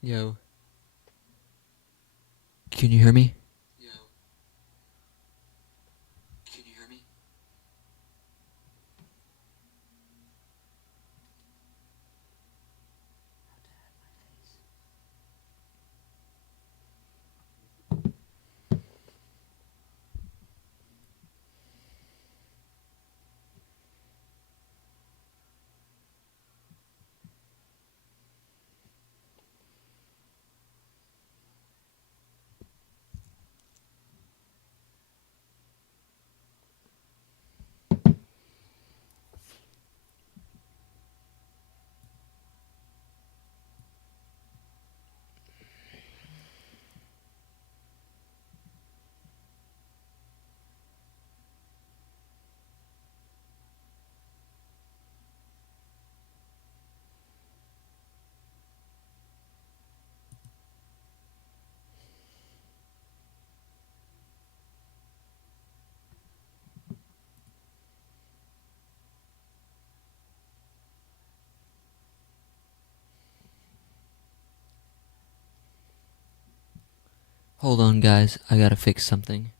Yo, can you hear me? Yo, can you hear me? Hold on, guys. I gotta fix something.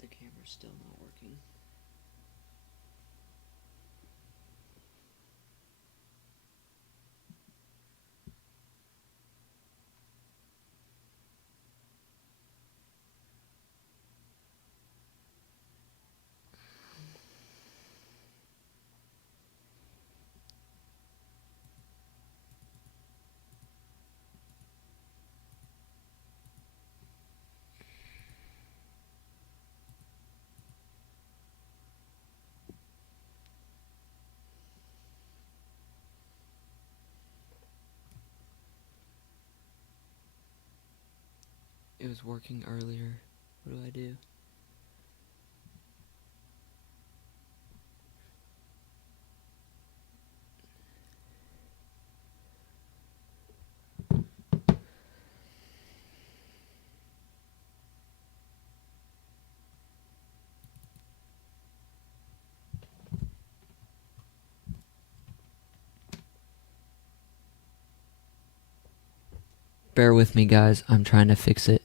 The camera's still not working. It was working earlier. What do I do? Bear with me, guys. I'm trying to fix it.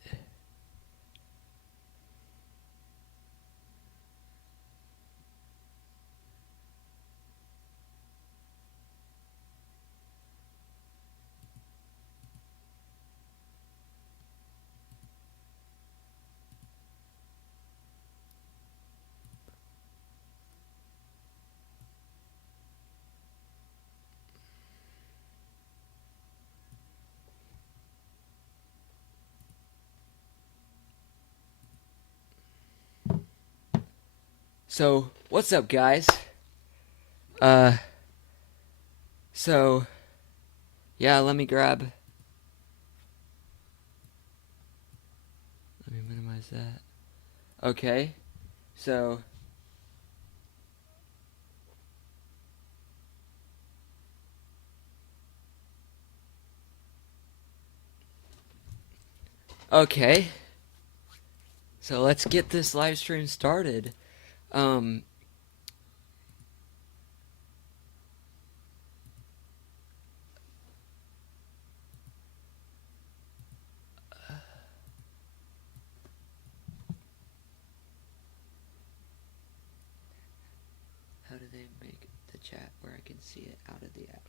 So, what's up, guys? Uh, so, yeah, let me minimize that. Okay, so, okay. So let's get this live stream started. Um, chat where I can see it out of the app.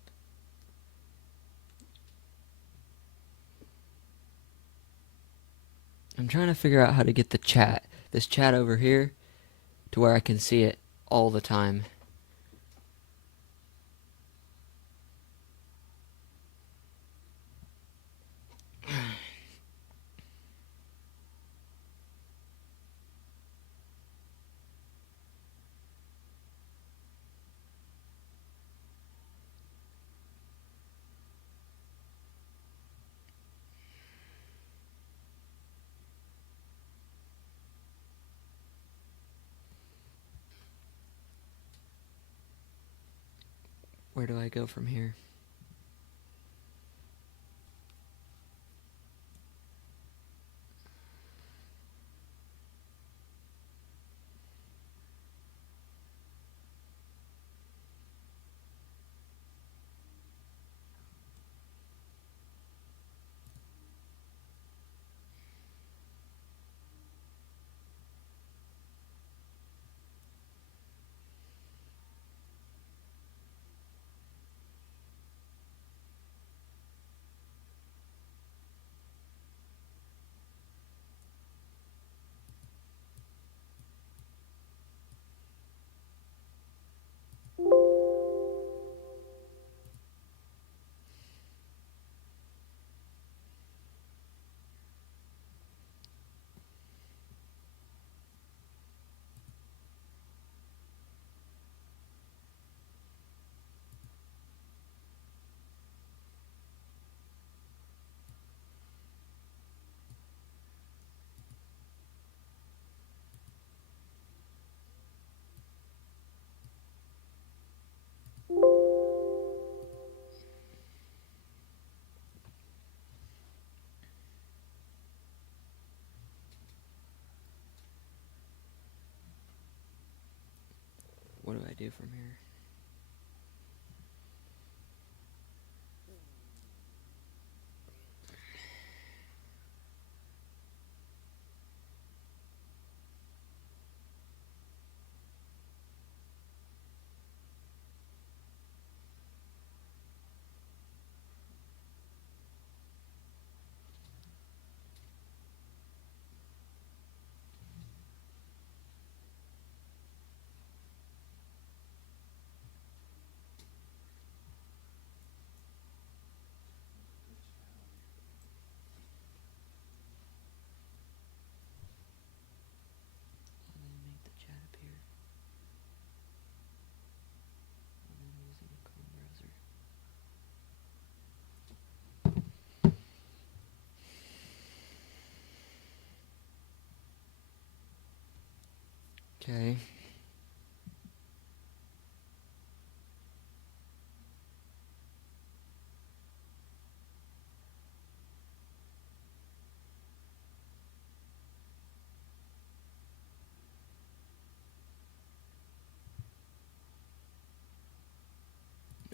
I'm trying to figure out how to get this chat over here, to where I can see it all the time. Where do I go from here? What do I do from here? How do I make the chat appear? I'm using a Chrome browser. Okay.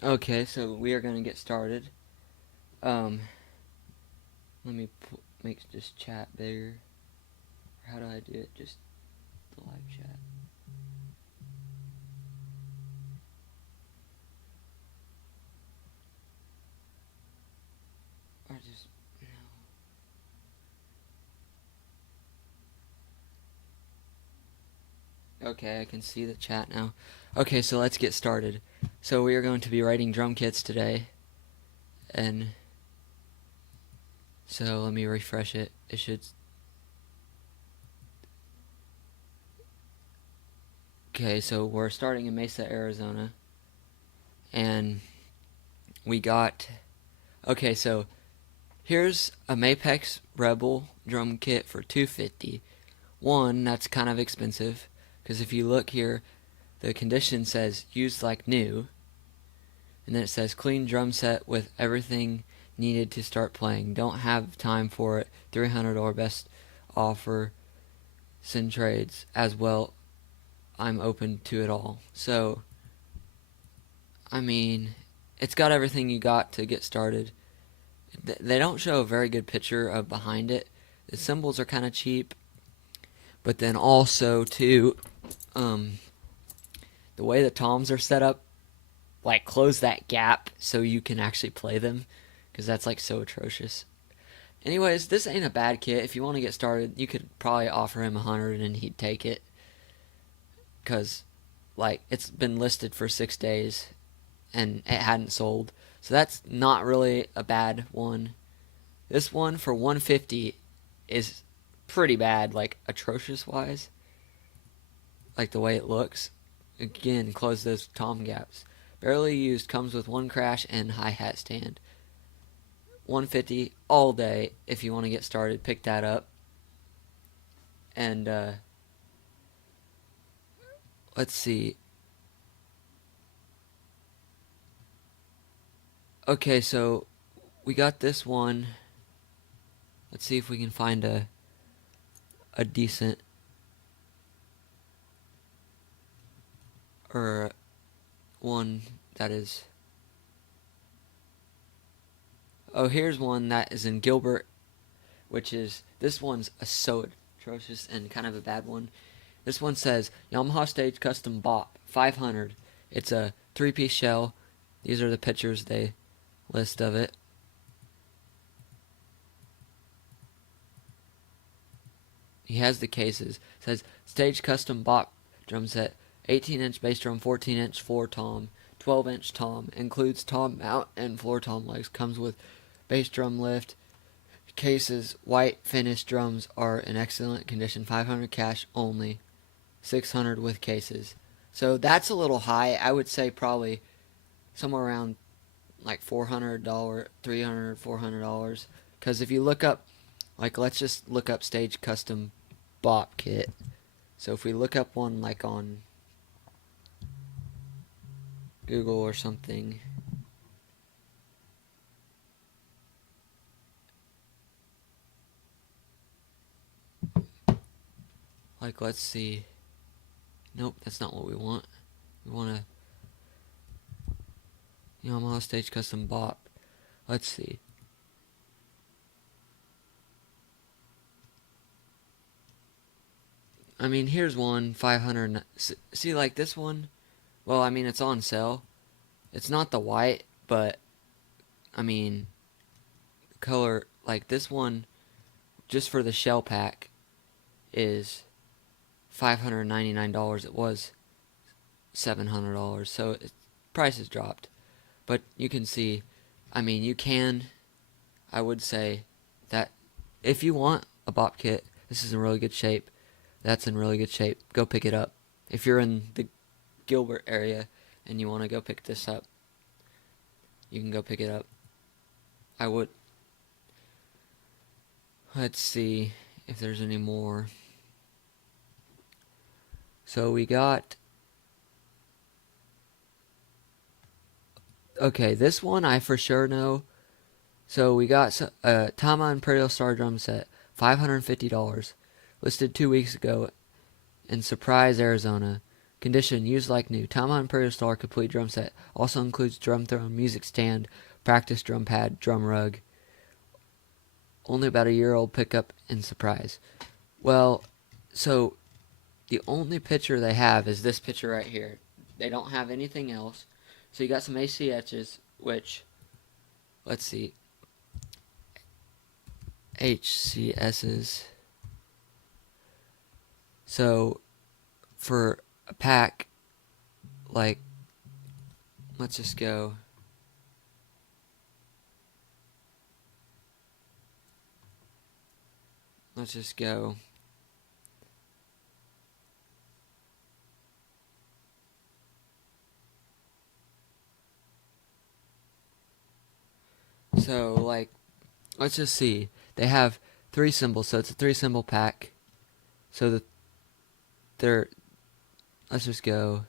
Okay, so we are going to get started. Let me make this chat bigger. How do I do it? Just the live chat. Or just, no. Okay, I can see the chat now. Okay, so let's get started. So we are going to be writing drum kits today. And so let me refresh it. It should... Okay, so we're starting in Mesa, Arizona. And we got... Okay, so here's a Mapex Rebel drum kit for $250. One, that's kind of expensive, because if you look here, the condition says used like new, and then it says clean drum set with everything needed to start playing. Don't have time for it. $300 best offer. Send trades as well. I'm open to it all. So, I mean, it's got everything you got to get started. They don't show a very good picture of behind it. The cymbals are kind of cheap, but then also too, the way the toms are set up, like close that gap so you can actually play them, because that's like so atrocious. Anyways, this ain't a bad kit. If you want to get started, you could probably offer him 100 and he'd take it, because like it's been listed for 6 days and it hadn't sold, so that's not really a bad one. This one for 150 is pretty bad, like atrocious wise, like the way it looks. Again, close those tom gaps. Barely used, comes with one crash and hi-hat stand. 150 all day. If you want to get started, pick that up. And let's see. Okay, so we got this one. Let's see if we can find a decent, or one that is. Oh, here's one that is in Gilbert, which is, this one's so atrocious and kind of a bad one. This one says Yamaha Stage Custom Bop 500. It's a 3-piece shell. These are the pictures they list of it. He has the cases. It says Stage Custom Bop drum set, 18-inch bass drum, 14-inch floor tom, 12-inch tom. Includes tom mount and floor tom legs. Comes with bass drum lift. Cases. White finished drums are in excellent condition. 500 cash only. 600 with cases. So that's a little high. I would say probably somewhere around like $400, $300, $400. Because if you look up, like, let's just look up Stage Custom Bop kit. So if we look up one like on Google or something, like, let's see. Nope, that's not what we want. We want a Yamaha Stage Custom Bop. Let's see. I mean, here's one, 500. See, like this one, well, I mean, it's on sale. It's not the white, but, I mean, color, like this one, just for the shell pack, is $599. It was $700, so price has dropped. But you can see, I mean, you can, I would say that if you want a bop kit, this is in really good shape. That's in really good shape. Go pick it up. If you're in the Gilbert area and you want to go pick this up, you can go pick it up. I would. Let's see if there's any more. So we got, okay, this one I for sure know. So we got a Tama Imperial Star drum set, $550, listed 2 weeks ago in Surprise, Arizona. Condition, used like new. Tama Imperial Star complete drum set. Also includes drum throne, music stand, practice drum pad, drum rug. Only about a year old pickup in Surprise. Well, so the only picture they have is this picture right here. They don't have anything else. So you got some ACHs, which, let's see, HCSs. So for a pack, like, let's just go. Let's just go. So, like, let's just see. They have 3 cymbals, so it's a 3 cymbal pack. So they're, let's just go.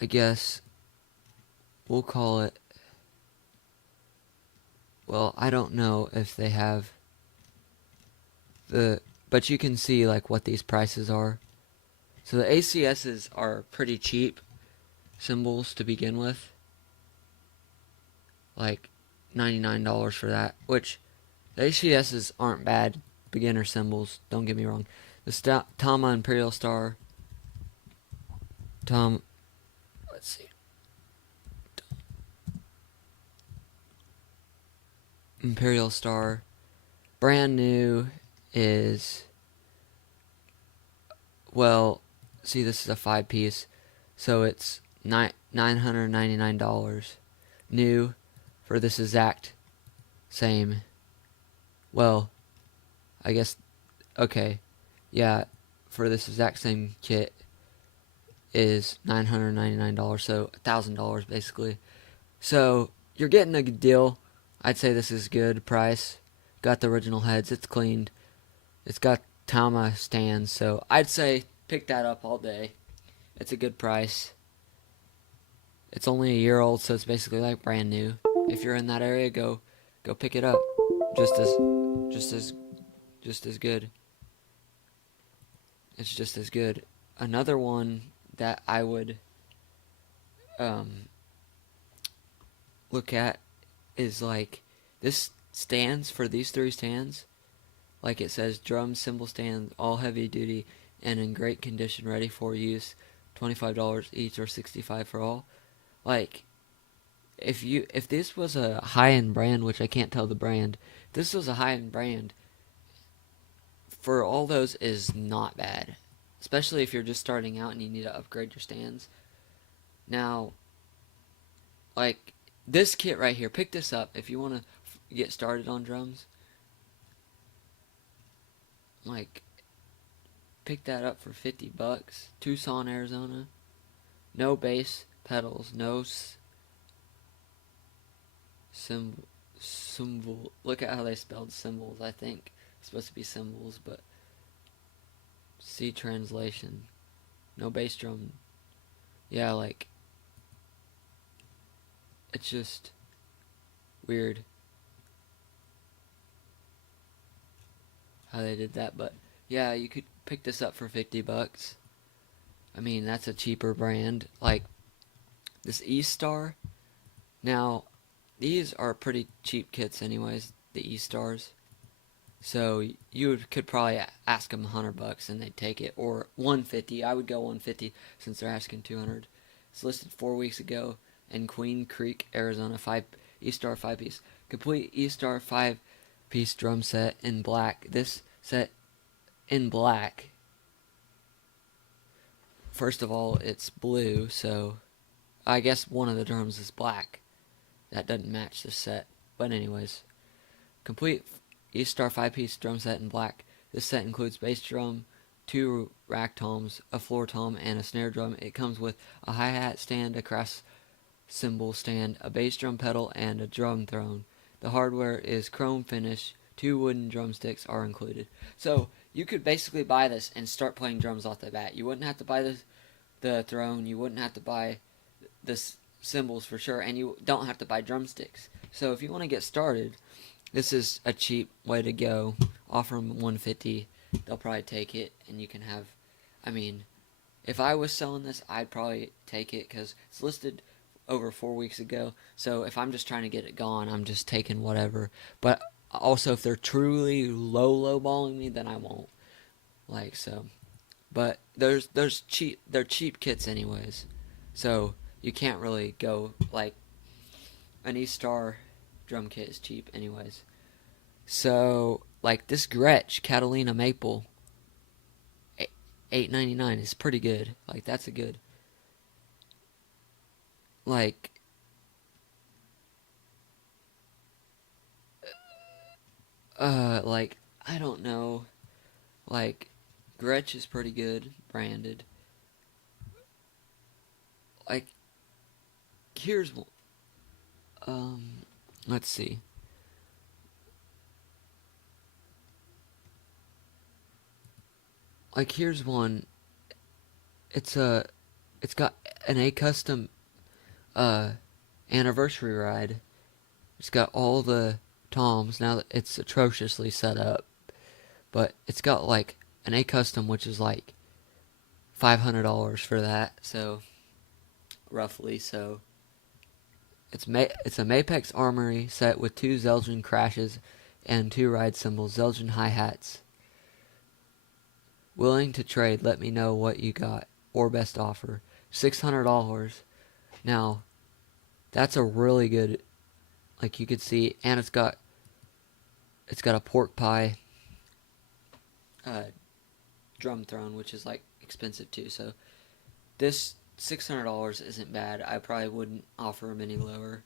I guess we'll call it, well, I don't know if they have but you can see like what these prices are. So the ACSs are pretty cheap cymbals to begin with. Like $99 for that, which the ACSs aren't bad beginner cymbals, don't get me wrong. The Tama Imperial Star let's see. Imperial Star, brand new is, well, see, this is a 5-piece, so it's $999. New for this exact same, well, I guess, okay, yeah, for this exact same kit is $999, so $1,000 basically. So you're getting a good deal. I'd say this is good price. Got the original heads. It's cleaned. It's got Tama stands. So I'd say pick that up all day. It's a good price. It's only a year old, so it's basically like brand new. If you're in that area, go pick it up. Just as good. It's just as good. Another one that I would look at is like this stands for these 3 stands. Like it says, drum cymbal stand, all heavy duty and in great condition, ready for use. $25 each or $65 for all. Like, if this was a high end brand, which I can't tell the brand, if this was a high end brand, for all those is not bad. Especially if you're just starting out and you need to upgrade your stands. Now, like this kit right here, pick this up if you want to get started on drums. Like, pick that up for $50. Tucson, Arizona. No bass pedals. No cymbal. Look at how they spelled symbols. I think it's supposed to be symbols, but see translation. No bass drum. Yeah, like, it's just weird how they did that, but yeah, you could pick this up for $50. I mean, that's a cheaper brand. Like this E-Star. Now, these are pretty cheap kits anyways, the E-Stars. So you could probably ask them $100 and they'd take it, or $150. I would go $150 since they're asking $200. It's listed 4 weeks ago in Queen Creek, Arizona. E-Star 5-piece, complete E-Star 5-piece drum set in black. This set in black. First of all, it's blue, so I guess one of the drums is black. That doesn't match the set, but anyways, complete E-Star 5-piece drum set in black. This set includes bass drum, 2 rack toms, a floor tom, and a snare drum. It comes with a hi-hat stand, a crash cymbal stand, a bass drum pedal, and a drum throne. The hardware is chrome finish. 2 wooden drumsticks are included. So you could basically buy this and start playing drums off the bat. You wouldn't have to buy the throne. You wouldn't have to buy the cymbals for sure, and you don't have to buy drumsticks. So if you want to get started, this is a cheap way to go. Offer them $150. They'll probably take it, and you can have, I mean, if I was selling this, I'd probably take it because it's listed over 4 weeks ago. So if I'm just trying to get it gone, I'm just taking whatever. But also, if they're truly lowballing me, then I won't. Like, so. But they're cheap kits anyways. So you can't really go, like, an E-Star drum kit is cheap anyways. So, like, this Gretsch Catalina Maple, $8.99 is pretty good. Like, that's a good, like, like, I don't know, like, Gretsch is pretty good, branded. Like, here's one, let's see. Like, here's one. It's got an A custom anniversary ride. It's got all the toms. Now that it's atrociously set up, but it's got like an A custom, which is like $500 for that. So roughly, so it's a Mapex Armory set with 2 Zeldin crashes and 2 ride cymbals, Zeldin hi-hats. Willing to trade? Let me know what you got or best offer. $600. Now, that's a really good, like you could see, and it's got a pork pie uh, drum throne, which is like expensive too. So this $600 isn't bad. I probably wouldn't offer him any lower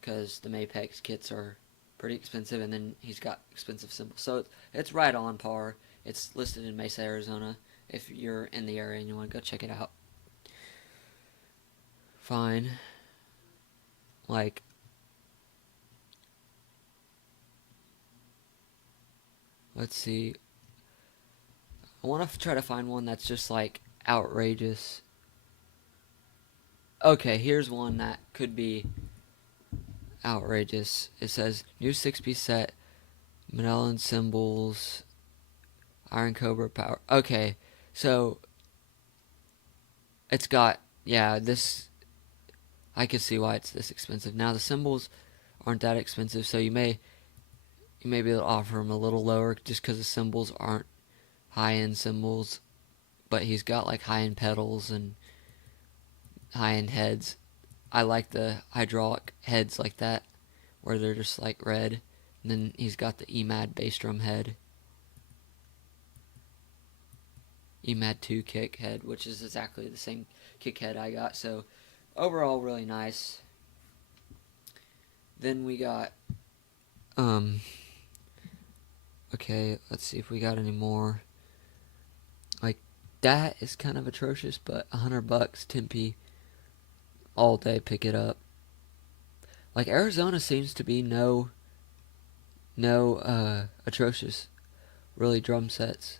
because the Mapex kits are pretty expensive, and then he's got expensive cymbals. So it's right on par. It's listed in Mesa, Arizona. If you're in the area and you want to go check it out, fine. Like, let's see. I want to try to find one that's just like outrageous. Okay, here's one that could be outrageous. It says new 6-piece set, Manila cymbals, Iron Cobra power. Okay, so it's got, yeah, this, I can see why it's this expensive. Now the cymbals aren't that expensive, so you may be able to offer them a little lower just because the cymbals aren't high-end cymbals, but he's got like high-end pedals and high-end heads. I like the hydraulic heads like that, where they're just like red. And then he's got the EMAD bass drum head, EMAD 2 kick head, which is exactly the same kick head I got. So overall, really nice. Then we got, okay, let's see if we got any more. Like, that is kind of atrocious, but $100, 10p, all day, pick it up. Like, Arizona seems to be no atrocious, really, drum sets.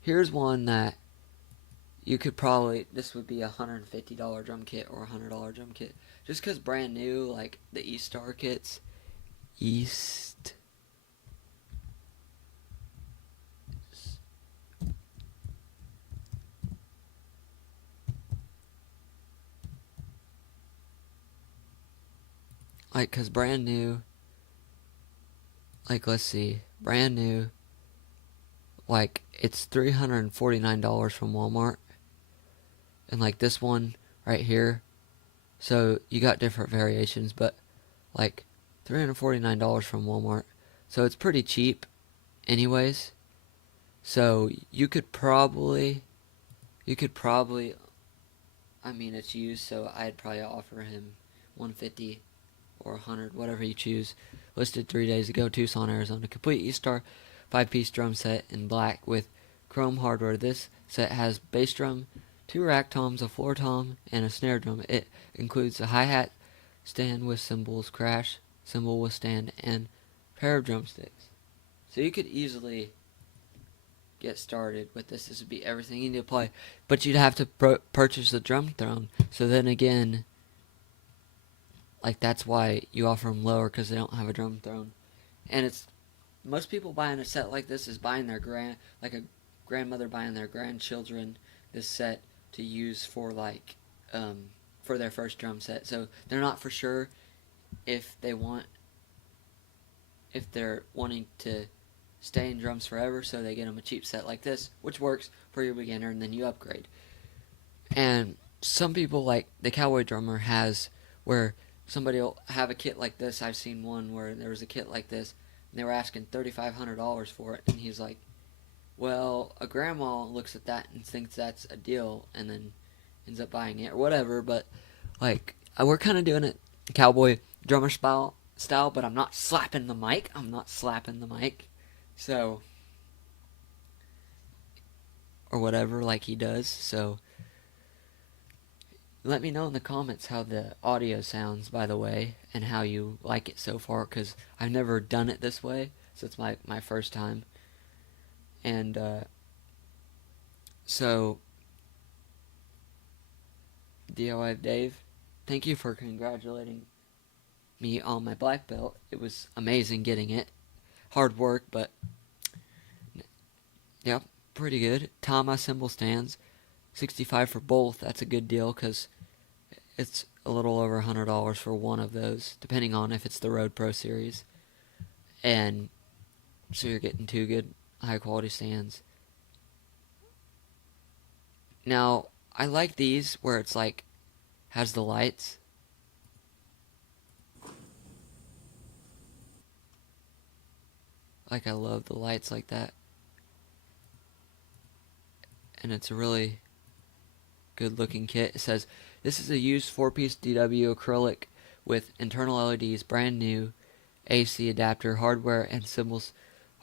Here's one that you could probably, this would be a $150 drum kit or a $100 drum kit. Just because brand new, like the East Star kits. East. Like, because brand new, like, let's see, brand new, like, it's $349 from Walmart. And, like, this one right here, so you got different variations, but, like, $349 from Walmart. So it's pretty cheap anyways. So you could probably, I mean, it's used, so I'd probably offer him 150 or 100, whatever you choose. Listed 3 days ago, Tucson, Arizona. Complete E-Star 5-piece drum set in black with chrome hardware. This set has bass drum, 2 rack toms, a floor tom, and a snare drum. It includes a hi-hat stand with cymbals, crash cymbal with stand, and pair of drumsticks. So you could easily get started with this. This would be everything you need to play. But you'd have to purchase the drum throne. So then again, like, that's why you offer them lower, because they don't have a drum throne. And it's, most people buying a set like this is buying their like a grandmother buying their grandchildren this set to use for, like, for their first drum set. So they're not for sure if they're wanting to stay in drums forever, so they get them a cheap set like this, which works for your beginner, and then you upgrade. And some people, like the Cowboy Drummer, has where somebody will have a kit like this. I've seen one where there was a kit like this, and they were asking $3,500 for it, and he's like, well, a grandma looks at that and thinks that's a deal, and then ends up buying it or whatever. But, like, we're kind of doing it Cowboy Drummer style, but I'm not slapping the mic. So, or whatever, like he does. So let me know in the comments how the audio sounds, by the way, and how you like it so far, because I've never done it this way, so it's my first time. And so, DIY Dave, thank you for congratulating me on my black belt. It was amazing getting it. Hard work, but yeah, pretty good. Tama cymbal stands, 65 for both. That's a good deal, because it's a little over $100 for one of those, depending on if it's the Road Pro Series. And so you're getting 2 good high quality stands. Now, I like these where it's like has the lights. Like, I love the lights like that. And it's a really good looking kit. It says, this is a used 4-piece DW acrylic with internal LEDs, brand new AC adapter, hardware and symbols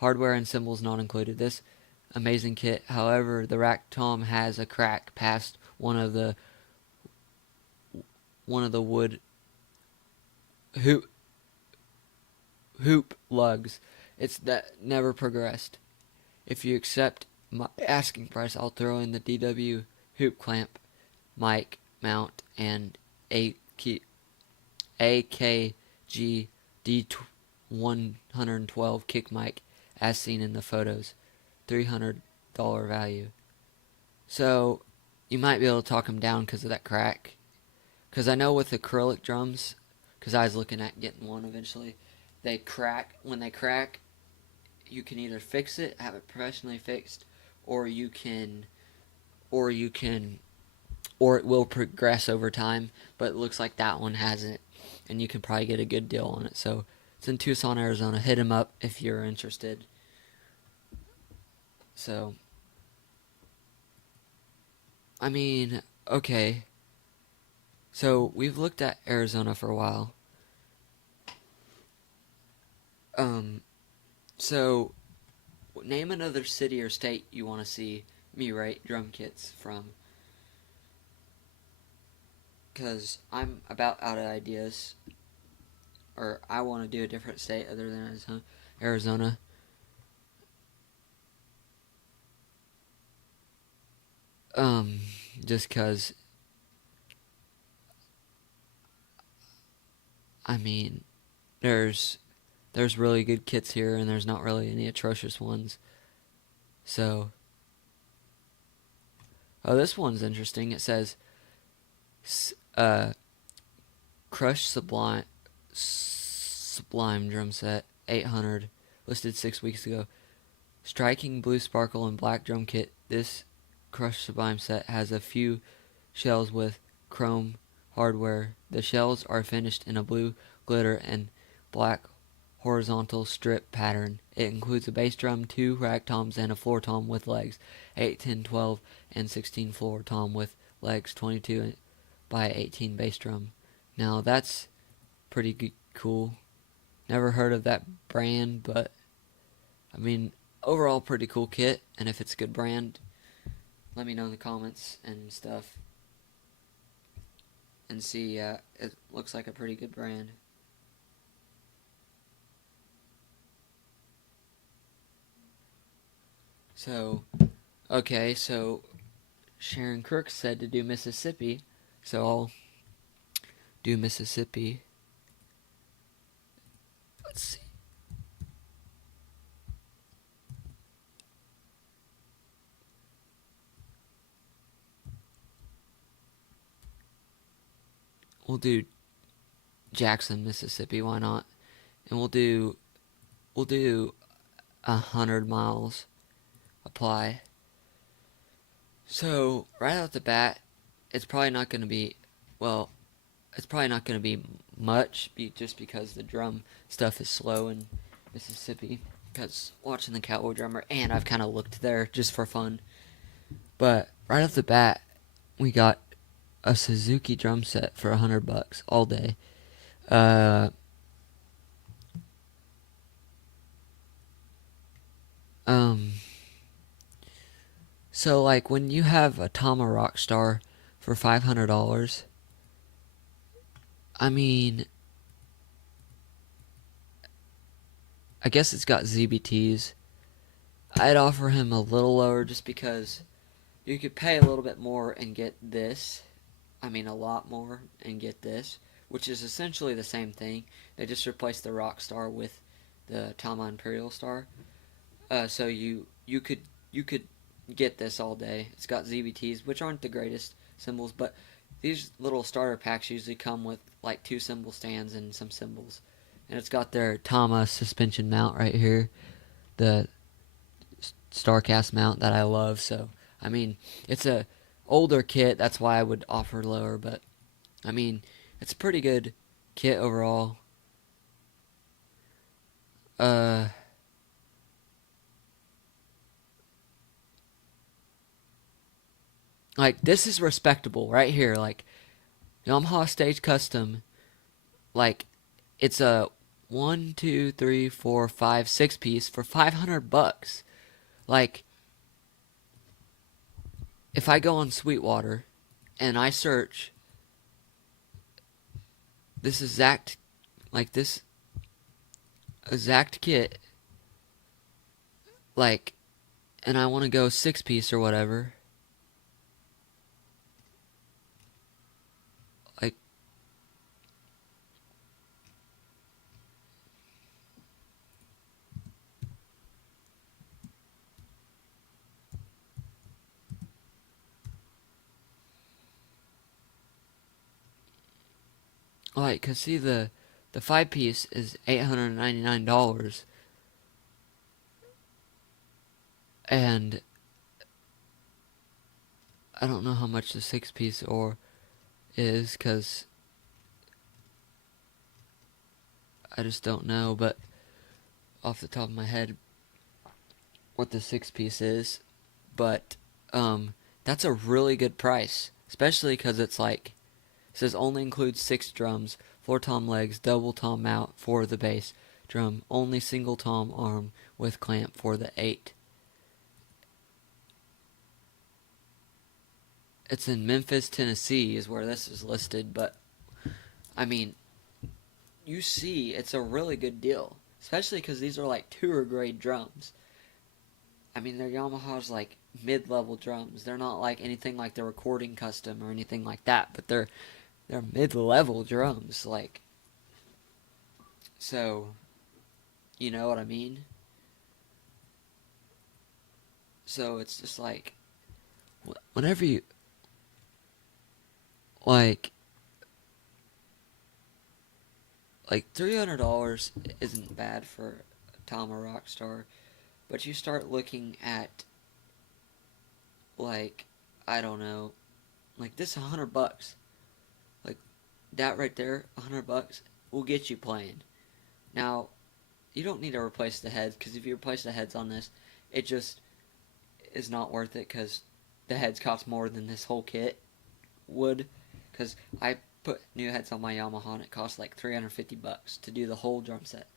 not included. This amazing kit, however, the rack tom has a crack past one of the wood hoop lugs. It's that never progressed. If you accept my asking price, I'll throw in the DW hoop clamp, mic mount, and AKG D112 kick mic as seen in the photos. $300 value. So you might be able to talk them down because of that crack. Because I know with acrylic drums, because I was looking at getting one eventually, they crack. When they crack, you can either fix it, have it professionally fixed, or you can, or it will progress over time. But it looks like that one hasn't, and you can probably get a good deal on it. So it's in Tucson, Arizona. Hit him up if you're interested. So, I mean, okay. So we've looked at Arizona for a while. So name another city or state you want to see me rate drum kits from. Because I'm about out of ideas. Or I want to do a different state other than Arizona. Just because, I mean, there's really good kits here, and there's not really any atrocious ones. So, oh, this one's interesting. It says, Crush Sublime drum set, 800, listed 6 weeks ago. Striking blue sparkle and black drum kit. This Crush Sublime set has a few shells with chrome hardware. The shells are finished in a blue glitter and black horizontal strip pattern. It includes a bass drum, 2 rack toms, and a floor tom with legs. 8, 10, 12, and 16 floor tom with legs. 22 by 18 bass drum. Now that's pretty cool. Never heard of that brand, but I mean, overall pretty cool kit. And if it's a good brand, let me know in the comments and stuff. And see, it looks like a pretty good brand. So, okay, so Sharon Crook said to do Mississippi, so I'll do Mississippi. Let's see. We'll do Jackson, Mississippi. Why not? And we'll do 100 miles. Apply. So right out the bat, it's probably not going to be much, just because the drum stuff is slow in Mississippi. Because watching the Cowboy Drummer, and I've kind of looked there just for fun. But right off the bat, we got a Suzuki drum set for $100 all day. So like when you have a Tama Rockstar for $500, I mean, I guess it's got ZBTs. I'd offer him a little lower just because you could pay a little bit more and get this. I mean, a lot more and get this, which is essentially the same thing. They just replaced the Rockstar with the Tama Imperial Star. So you could get this all day. It's got ZBTs, which aren't the greatest cymbals, but these little starter packs usually come with like 2 cymbal stands and some cymbals. And it's got their Tama suspension mount right here, the Starcast mount that I love. So I mean, it's a older kit, that's why I would offer lower, but I mean, it's a pretty good kit overall. Uh, like this is respectable right here. Like Yamaha Stage Custom, like it's a one, two, three, four, five, six piece for $500. Like if I go on Sweetwater and I search this exact like this exact kit, like, and I want to go six piece or whatever, like cause see the five piece is $899, and I don't know how much the six piece or is, cause I just don't know, but off the top of my head what the six piece is, but that's a really good price, especially because it's like it says only includes six drums, floor tom legs, double tom mount for the bass drum, only single tom arm with clamp for the eight. It's in Memphis, Tennessee, is where this is listed, but I mean, you see, it's a really good deal, especially because these are like tour grade drums. I mean, they're Yamaha's like mid-level drums. They're not like anything like the recording custom or anything like that, but they're mid-level drums. Like, so you know what I mean? So it's just whenever you like $300 isn't bad for a Tama Rockstar, but you start looking at like I don't know, like this $100, like that right there, $100 will get you playing. Now you don't need to replace the heads because if you replace the heads on this, it just is not worth it because the heads cost more than this whole kit would. Because I put new heads on my Yamaha and it cost like $350 to do the whole drum set,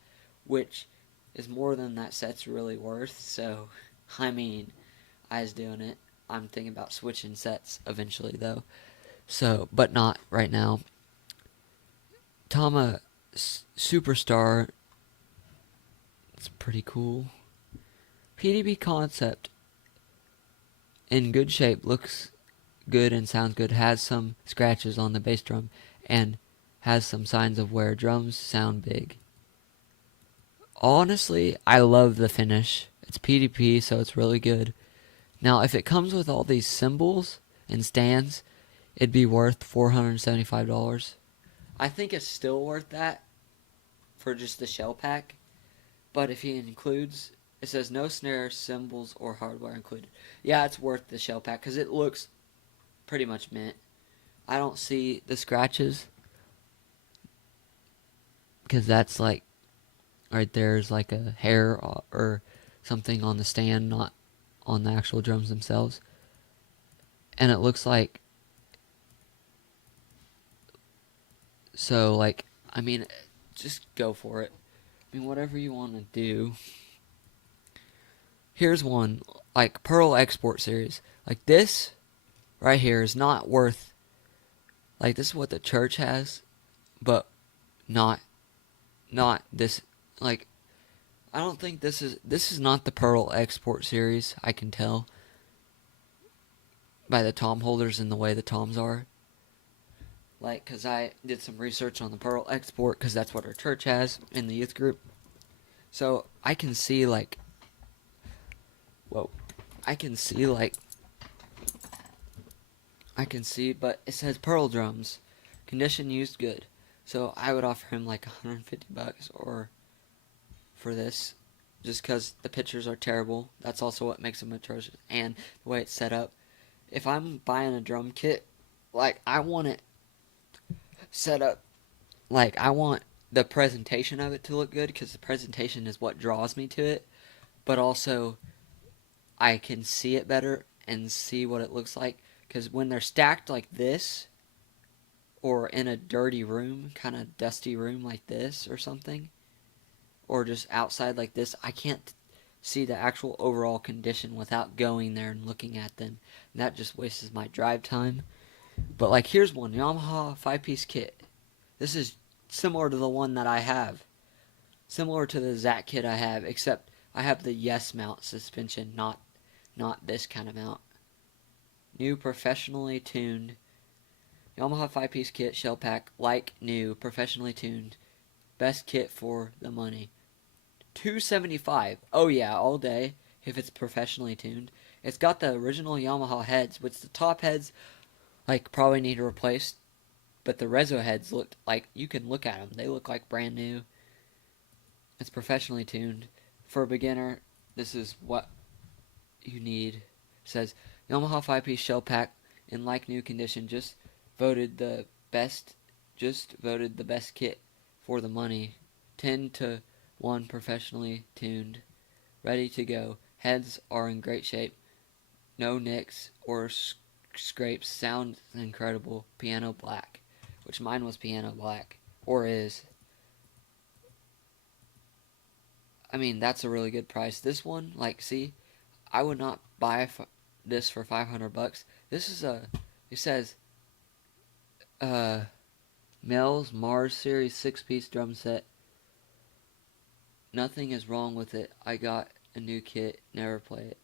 which is more than that set's really worth. So, I mean, I was doing it. I'm thinking about switching sets eventually though. So, but not right now. Tama Superstar. It's pretty cool. PDB concept in good shape, looks good and sounds good, has some scratches on the bass drum, and has some signs of wear. Drums sound big. Honestly, I love the finish. It's PDP, so it's really good. Now, if it comes with all these cymbals and stands, it'd be worth $475. I think it's still worth that for just the shell pack, but if he includes, it says no snare, cymbals, or hardware included. Yeah, it's worth the shell pack because it looks pretty much mint. I don't see the scratches because that's like right there is like a hair or something on the stand, not on the actual drums themselves. And it looks like so like I mean, just go for it. I mean, whatever you want to do. Here's one like Pearl Export Series. Like this right here is not worth like this is what the church has, but not this like I don't think this is not the Pearl Export Series. I can tell by the tom holders and the way the toms are. Like, cause I did some research on the Pearl Export, cause that's what our church has in the youth group. So I can see like, whoa, I can see like, I can see, but it says Pearl drums, condition used good. So I would offer him like $150 or for this, just because the pictures are terrible. That's also what makes them atrocious, and the way it's set up. If I'm buying a drum kit, like I want it set up. Like, I want the presentation of it to look good because the presentation is what draws me to it, but also I can see it better and see what it looks like. Because when they're stacked like this, or in a dirty room, kind of dusty room like this or something, or just outside like this, I can't see the actual overall condition without going there and looking at them. And that just wastes my drive time. But like, here's one Yamaha 5-piece kit. This is similar to the one that I have. Similar to the Zach kit I have, except I have the Yes mount suspension, not this kind of mount. New professionally tuned Yamaha 5-piece kit shell pack, like new, professionally tuned. Best kit for the money. $275. Oh yeah, all day if it's professionally tuned. It's got the original Yamaha heads, which the top heads like probably need to replace, but the Rezo heads look like you can look at them. They look like brand new. It's professionally tuned. For a beginner, this is what you need. It says Yamaha 5-piece shell pack in like new condition voted the best just voted the best kit for the money. 10 to 1 professionally tuned. Ready to go. Heads are in great shape. No nicks or scrapes. Sounds incredible. Piano black. Which mine was piano black. Or is. I mean, that's a really good price. This one, like, see, I would not buy this for $500. This is it says, Mel's Mars Series 6-piece drum set. Nothing is wrong with it. I got a new kit. Never play it.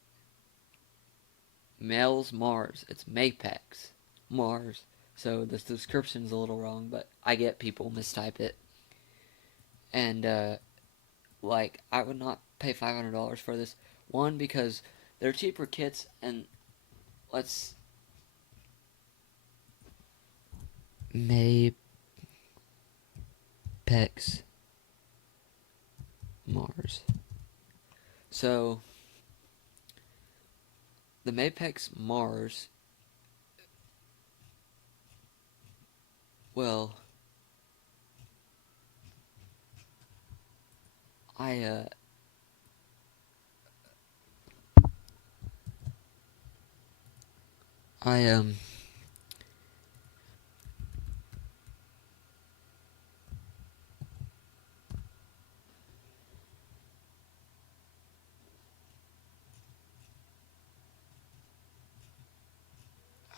Mel's Mars. It's Mapex Mars. So the description's a little wrong, but I get people mistype it. And, like, I would not pay $500 for this. One, because they're cheaper kits, and let's... Mapex Mars. So, the Mapex Mars, well, I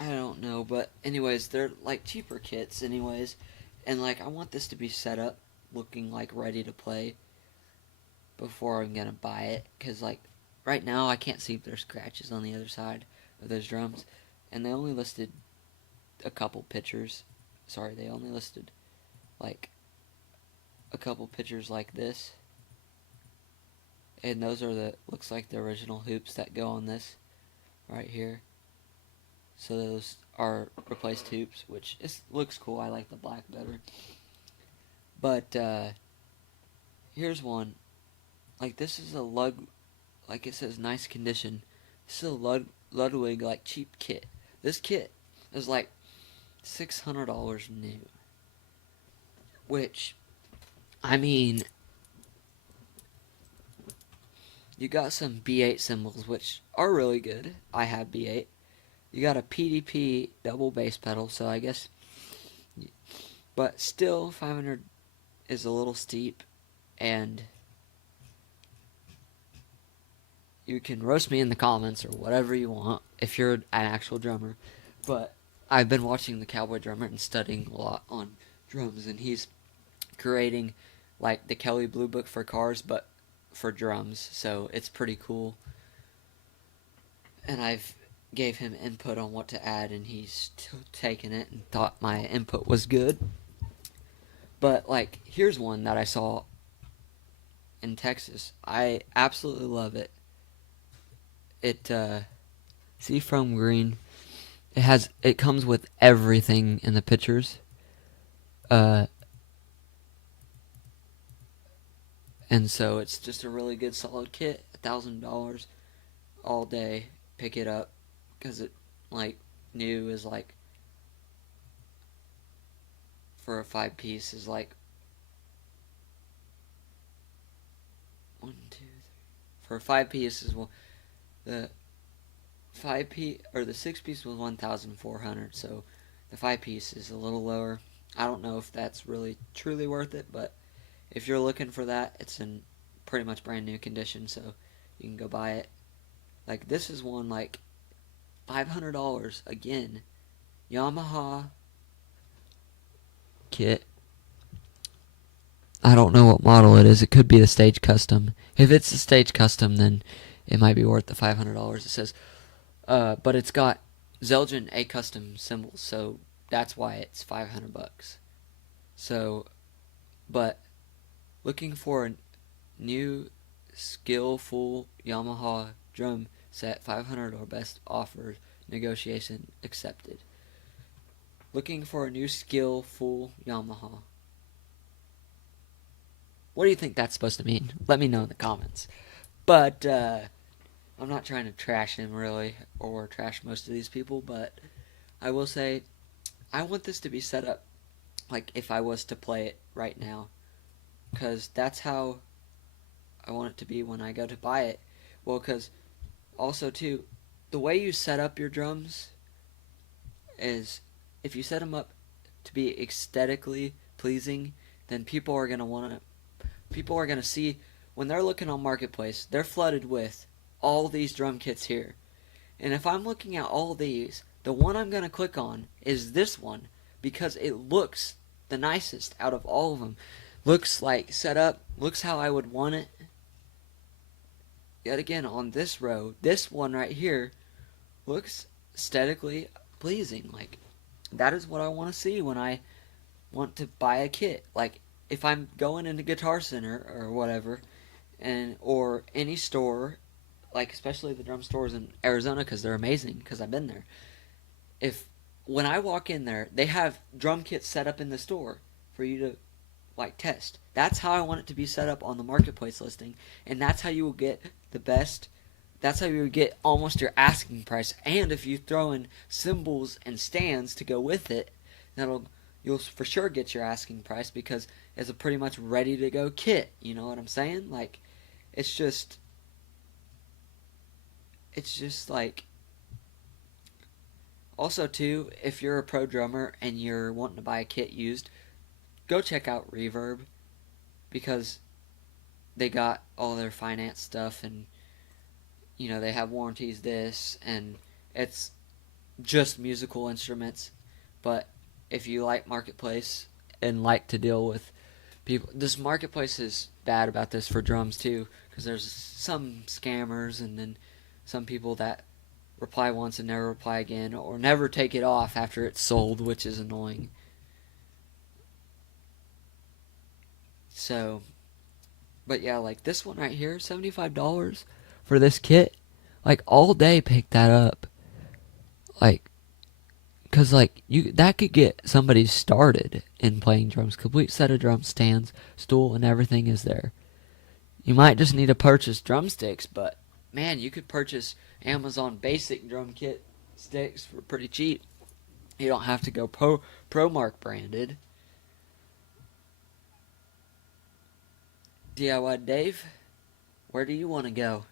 don't know, but anyways, they're like cheaper kits anyways, and like I want this to be set up looking like ready to play before I'm gonna buy it, cause like right now I can't see if there's scratches on the other side of those drums, and they only listed a couple pictures. Sorry, they only listed like a couple pictures like this, and those are looks like the original hoops that go on this right here. So those are replaced hoops, which looks cool. I like the black better. But here's one. Like, this is a like it says nice condition. This is a Ludwig like cheap kit. This kit is like $600 new. Which, I mean, you got some B8 cymbals, which are really good. I have B8. You got a PDP double bass pedal, so I guess, but still 500 is a little steep, and you can roast me in the comments or whatever you want if you're an actual drummer, but I've been watching the Cowboy Drummer and studying a lot on drums, and he's creating like the Kelly Blue Book for cars, but for drums, so it's pretty cool. And I've gave him input on what to add, and he's taken it and thought my input was good. But like, here's one that I saw in Texas. I absolutely love it. It Seafoam green. It comes with everything in the pictures. And so it's just a really good solid kit. $1,000 all day. Pick it up, because it like new is like for a 5-piece is like 1, 2, 3. For a 5-piece is, well, the 5-piece or the 6-piece was 1,400. So the 5-piece is a little lower. I don't know if that's really truly worth it, but if you're looking for that, it's in pretty much brand new condition, so you can go buy it. Like this is one like $500 again. Yamaha kit. I don't know what model it is. It could be the Stage Custom. If it's the Stage Custom, then it might be worth the $500. It says, but it's got Zelgin A Custom symbols, so that's why it's $500. So, but looking for a new skillful Yamaha drum set, 500 or best offer, negotiation accepted. Looking for a new skillful Yamaha. What do you think that's supposed to mean? Let me know in the comments. But I'm not trying to trash him really, or trash most of these people, but I will say I want this to be set up like if I was to play it right now, because that's how I want it to be when I go to buy it. Well, because also too, the way you set up your drums is if you set them up to be aesthetically pleasing, then people are gonna see when they're looking on Marketplace, they're flooded with all these drum kits here. And if I'm looking at all these, the one I'm gonna click on is this one because it looks the nicest out of all of them. Looks like set up, looks how I would want it. Yet again, on this row, this one right here looks aesthetically pleasing. Like, that is what I want to see when I want to buy a kit. Like, if I'm going into Guitar Center or whatever, or any store, like especially the drum stores in Arizona, because they're amazing, because I've been there. If when I walk in there, they have drum kits set up in the store for you to like test. That's how I want it to be set up on the Marketplace listing, and that's how you will get the best. That's how you would get almost your asking price. And if you throw in cymbals and stands to go with it, you'll for sure get your asking price because it's a pretty much ready to go kit. You know what I'm saying? Like, it's just like. Also too, if you're a pro drummer and you're wanting to buy a kit used, go check out Reverb, because they got all their finance stuff, and you know they have warranties this, and it's just musical instruments. But if you like Marketplace and like to deal with people, this Marketplace is bad about this for drums too, because there's some scammers and then some people that reply once and never reply again, or never take it off after it's sold, which is annoying. So, but yeah, like this one right here, $75 for this kit. Like, all day pick that up. Like, cause like that could get somebody started in playing drums. Complete set of drum stands, stool, and everything is there. You might just need to purchase drumsticks, but man, you could purchase Amazon basic drum kit sticks for pretty cheap. You don't have to go ProMark branded. DIY Dave, where do you want to go?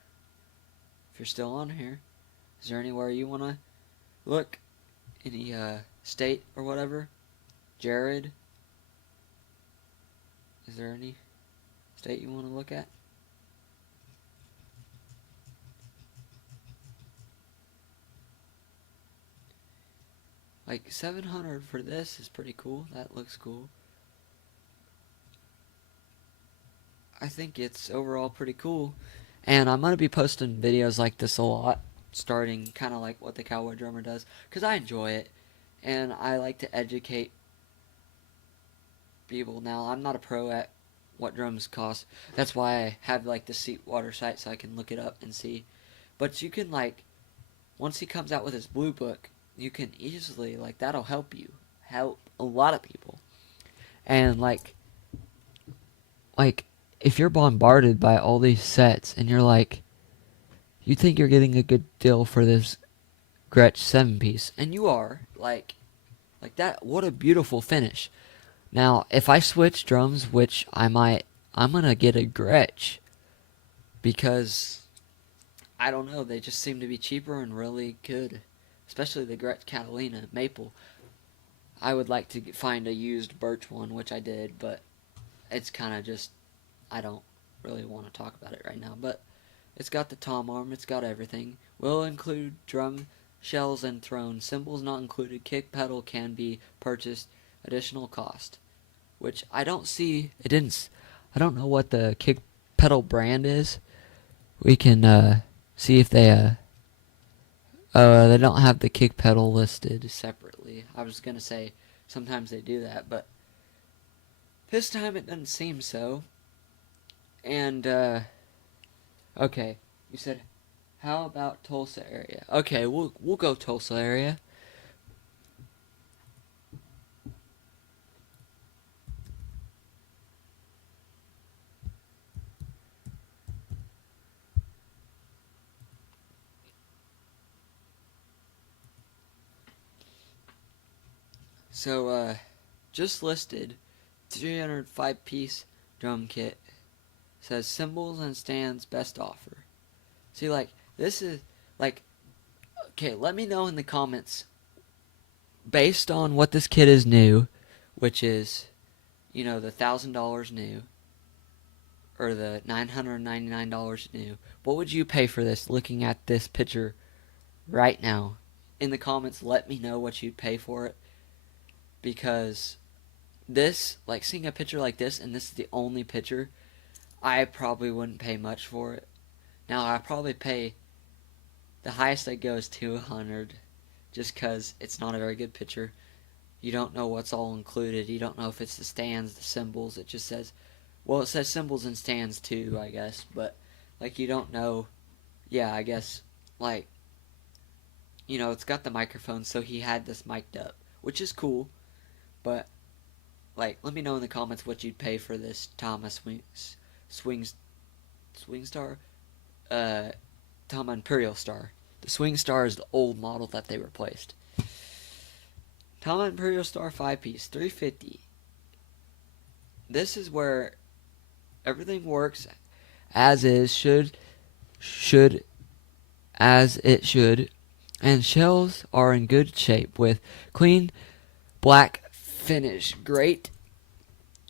If you're still on here, is there anywhere you want to look? Any state or whatever? Jared, is there any state you want to look at? Like 700 for this is pretty cool. That looks cool. I think it's overall pretty cool. And I'm going to be posting videos like this a lot, starting kind of like what the Cowboy Drummer does, because I enjoy it. And I like to educate people. Now, I'm not a pro at what drums cost. That's why I have like the Seatwater site so I can look it up and see. But you can like, once he comes out with his blue book, you can easily, like, that'll help you. Help a lot of people. And like, if you're bombarded by all these sets and you're like, you think you're getting a good deal for this Gretsch 7-piece, and you are, like that, what a beautiful finish. Now, if I switch drums, which I'm gonna get a Gretsch because I don't know, they just seem to be cheaper and really good, especially the Gretsch Catalina Maple. I would like to find a used birch one, which I did, but it's kind of just I don't really want to talk about it right now. But it's got the tom arm, it's got everything. Will include drum shells and thrown. Cymbals not included. Kick pedal can be purchased. Additional cost, which I don't see. It didn't. I don't know what the kick pedal brand is. We can see if they don't have the kick pedal listed separately. I was gonna say sometimes they do that, but this time it doesn't seem so. And okay, you said how about Tulsa area? Okay, we'll go Tulsa area. So just listed 305 piece drum kit says cymbals and stands best offer. See, like, this is like, okay, let me know in the comments based on what this kit is new, which is, the $1,000 new or the $999 new. What would you pay for this? Looking at this picture right now, in the comments, let me know what you'd pay for it, because this, like, seeing a picture like this, and this is the only picture, I probably wouldn't pay much for it. Now, I probably pay, the highest I'd go is $200, just because it's not a very good picture. You don't know what's all included. You don't know if it's the stands, the cymbals. It just says, well, it says cymbals and stands too, I guess, but, like, you don't know. Yeah, I guess, like, it's got the microphone, so he had this mic'd up, which is cool, but, like, let me know in the comments what you'd pay for this Thomas Swing Star, Tama Imperial Star. The Swing Star is the old model that they replaced. Tama Imperial Star 5-piece, $350. This is where everything works as is, should as it should, and shells are in good shape with clean black finish. Great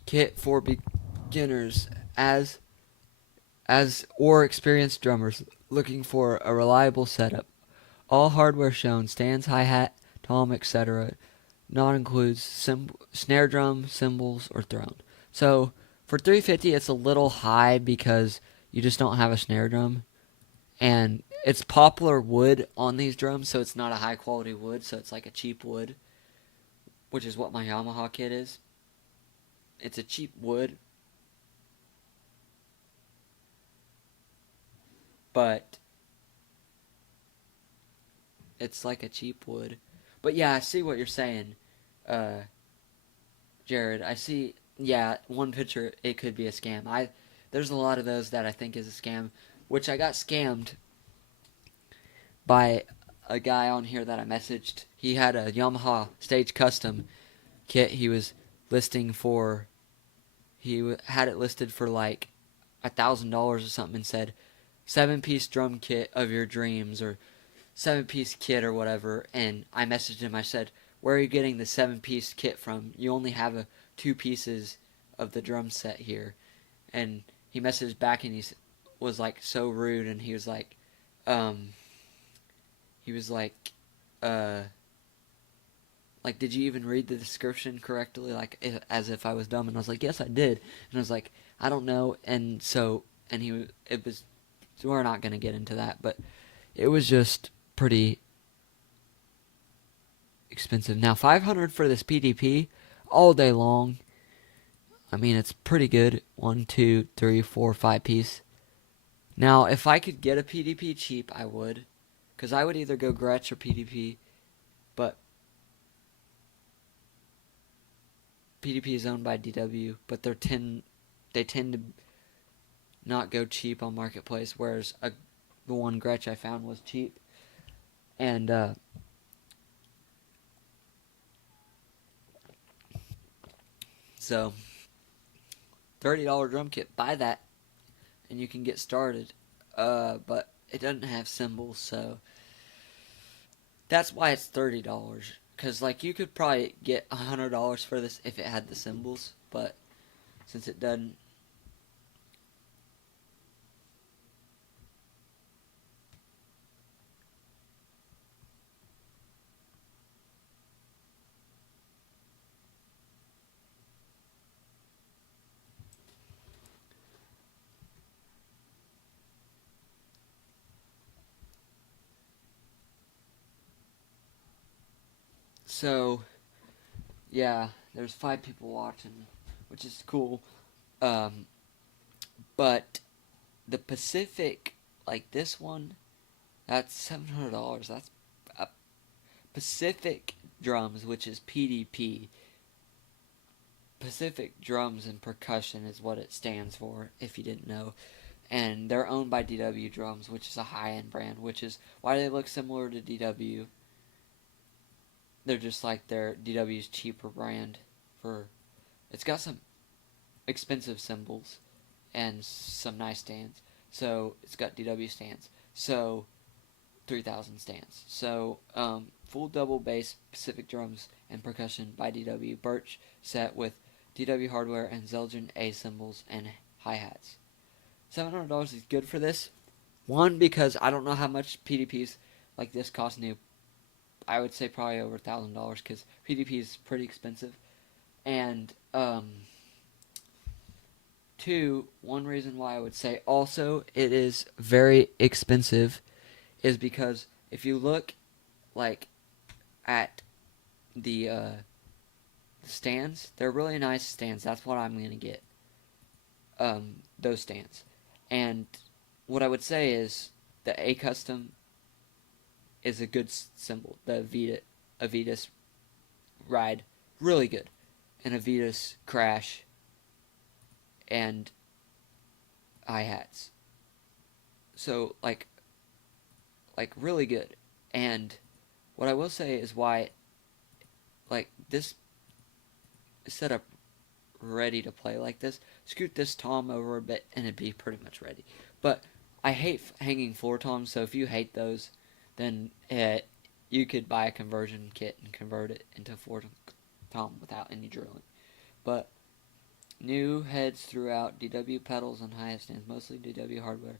kit for beginners as or experienced drummers looking for a reliable setup. All hardware shown: stands, hi-hat, tom, etc. Not includes snare drum, cymbals, or throne. So for $350, it's a little high because you just don't have a snare drum, and it's poplar wood on these drums, so it's not a high quality wood, so it's like a cheap wood, which is what my Yamaha kit is. It's a cheap wood, but it's like a cheap wood. But yeah, I see what you're saying, Jared. I see. Yeah, one picture, it could be a scam. There's a lot of those that I think is a scam, which I got scammed by a guy on here that I messaged. He had a Yamaha Stage Custom kit he was listing for. He had it listed for like $1,000 or something, and said 7-piece drum kit of your dreams, or 7-piece kit or whatever. And I messaged him. I said, where are you getting the 7-piece kit from? You only have 2 pieces of the drum set here. And he messaged back, and he was like so rude, and he was like, he was like, did you even read the description correctly? Like, as if I was dumb. And I was like, yes, I did. And I was like, I don't know. And so, and it was, we're not going to get into that, but it was just pretty expensive. Now, $500 for this PDP all day long. I mean, it's pretty good. 1, 2, 3, 4, 5-piece. Now, if I could get a PDP cheap, I would, because I would either go Gretsch or PDP, but PDP is owned by DW, but they tend to not go cheap on Marketplace, whereas the one Gretsch I found was cheap. And So $30 drum kit, buy that, and you can get started. But it doesn't have cymbals, so that's why it's $30. Cause like you could probably get $100 for this if it had the cymbals, but since it doesn't. So yeah, there's 5 people watching, which is cool. Um, but the Pacific, like this one, that's $700. That's Pacific Drums, which is PDP. Pacific Drums and Percussion is what it stands for, if you didn't know. And they're owned by DW Drums, which is a high-end brand, which is why they look similar to DW. They're just like their DW's cheaper brand for. It's got some expensive cymbals and some nice stands. So it's got DW stands. So 3000 stands. So full double bass Pacific Drums and Percussion by DW. Birch set with DW hardware and Zelgen A cymbals and hi-hats. $700 is good for this. One, because I don't know how much PDPs like this cost new. I would say probably over $1,000 because PDP is pretty expensive. And two, one reason why I would say also it is very expensive is because if you look like at the stands, they're really nice stands. That's what I'm gonna get. Those stands. And what I would say is the A Custom is a good cymbal. The Avitas Ride, really good. And Avitas Crash and hi-hats. So like really good. And what I will say is why like this is set up ready to play like this. Scoot this tom over a bit and it'd be pretty much ready. But I hate hanging floor toms, so if you hate those, then you could buy a conversion kit and convert it into floor tom without any drilling. But new heads throughout, DW pedals and hi-hat stands, mostly DW hardware.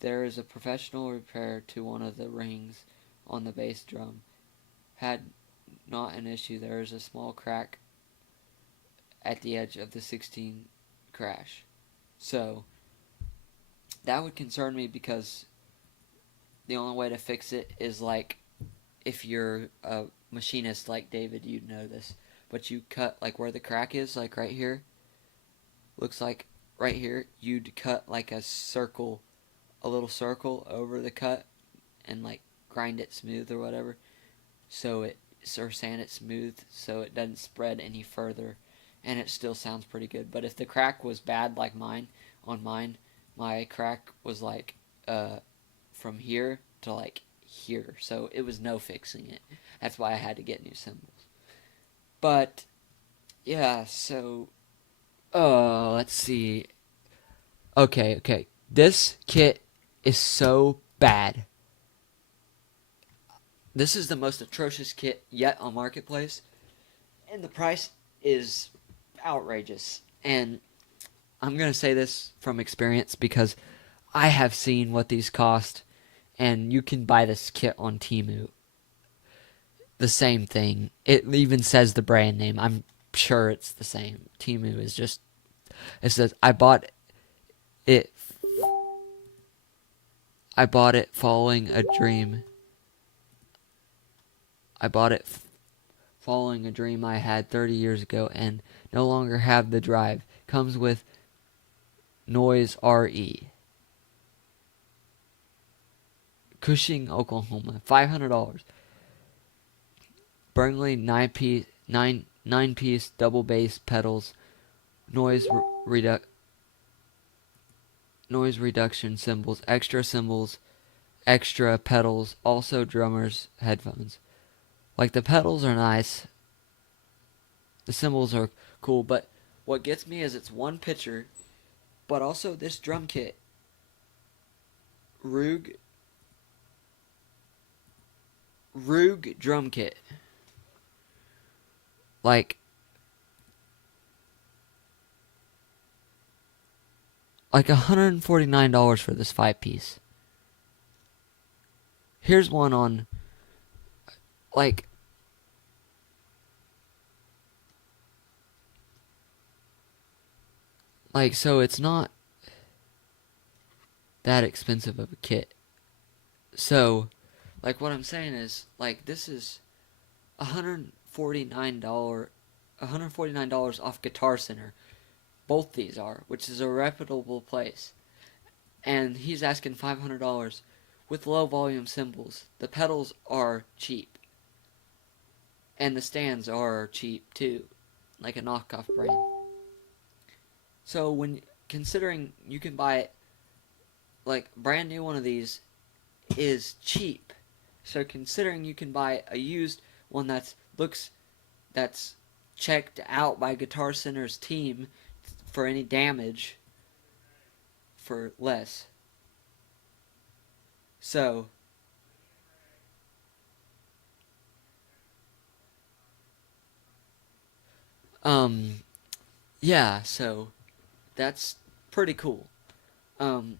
There is a professional repair to one of the rings on the bass drum. Had not an issue. There is a small crack at the edge of the 16 crash. So that would concern me because the only way to fix it is like if you're a machinist like David, you'd know this. But you cut like where the crack is, like right here. Looks like right here, you'd cut like a circle, a little circle over the cut and like grind it smooth or whatever. Or sand it smooth so it doesn't spread any further and it still sounds pretty good. But if the crack was bad like mine, my crack was like from here to like here, so it was no fixing it. That's why I had to get new cymbals. But yeah, so let's see. Okay. This kit is so bad. This is the most atrocious kit yet on Marketplace, and the price is outrageous. And I'm going to say this from experience because I have seen what these cost, and you can buy this kit on Temu. The same thing. It even says the brand name. I'm sure it's the same. Temu is just... It says, I bought it following a dream. I bought it following a dream I had 30 years ago and no longer have the drive. Comes with Noise RE. Cushing, Oklahoma. $500. Burnley 9-piece double bass pedals. Noise reduction cymbals. Extra cymbals. Extra pedals. Also drummers' headphones. Like the pedals are nice. The cymbals are cool. But what gets me is it's one pitcher, but also this drum kit, Roog drum kit. Like $149 for this 5-piece. Here's one on like so it's not that expensive of a kit. So like what I'm saying is like this is $149 off Guitar Center. Both these are, which is a reputable place. And he's asking $500 with low volume cymbals. The pedals are cheap. And the stands are cheap too, like a knockoff brand. So when considering you can buy it, like brand new one of these is cheap. So considering you can buy a used one that's checked out by Guitar Center's team for any damage for less. So yeah, so that's pretty cool. Um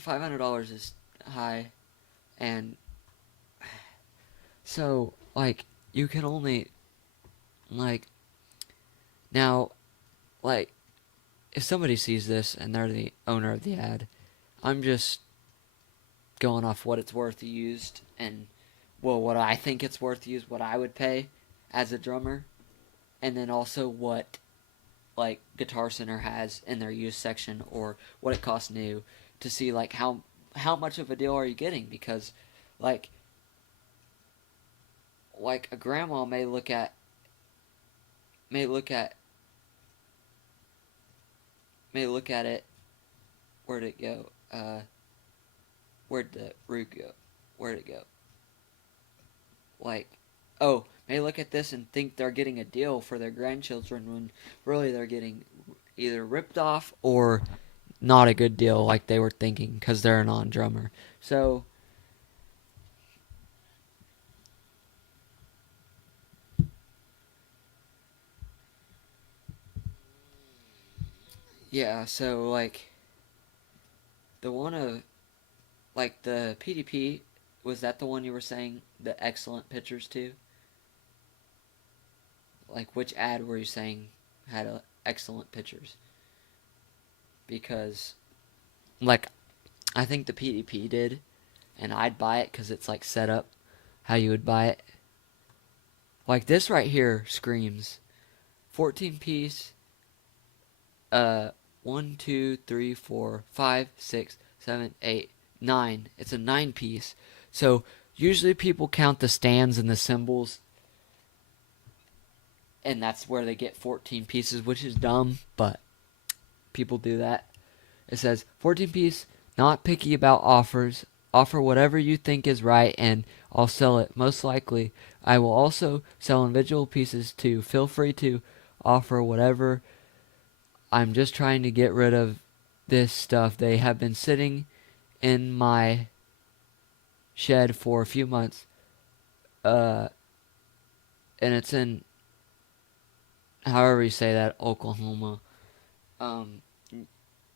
$500 is high, and so like you can only like now like if somebody sees this and they're the owner of the ad, I'm just going off what it's worth used, and well, what I think it's worth used, what I would pay as a drummer, and then also what like Guitar Center has in their used section or what it costs new, to see like how much of a deal are you getting, because like a grandma may look at may look at it. Where'd it go? Where'd the root go? Where'd it go? Like, oh, may look at this and think they're getting a deal for their grandchildren when really they're getting either ripped off or not a good deal like they were thinking because they're a non-drummer. So yeah, so like the one of like the PDP, was that the one you were saying the excellent pictures to? Like which ad were you saying had excellent pictures? Because like I think the PDP did, and I'd buy it because it's like set up how you would buy it. Like this right here screams 14 piece, 1, 2, 3, 4, 5, 6, 7, 8, 9. It's a 9-piece. So usually people count the stands and the cymbals, and that's where they get 14 pieces, which is dumb, but people do that. It says 14 piece, not picky about offers. Offer whatever you think is right and I'll sell it. Most likely, I will also sell individual pieces too. Feel free to offer whatever. I'm just trying to get rid of this stuff. They have been sitting in my shed for a few months. And it's in, however you say that, Oklahoma.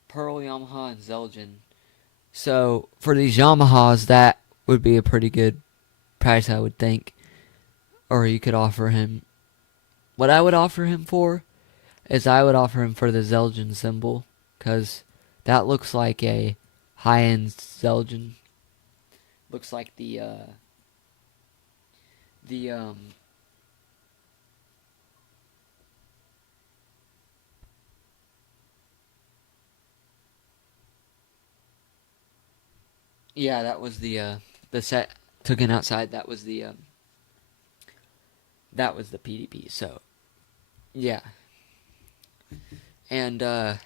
Pearl, Yamaha, and Zelgen. So for these Yamahas, that would be a pretty good price, I would think. Or you could offer him. What I would offer him for is I would offer him for the Zelgen cymbal, because that looks like a high-end Zelgen. Looks like the yeah, that was the set taken outside. That was the PDP. So yeah, and I'm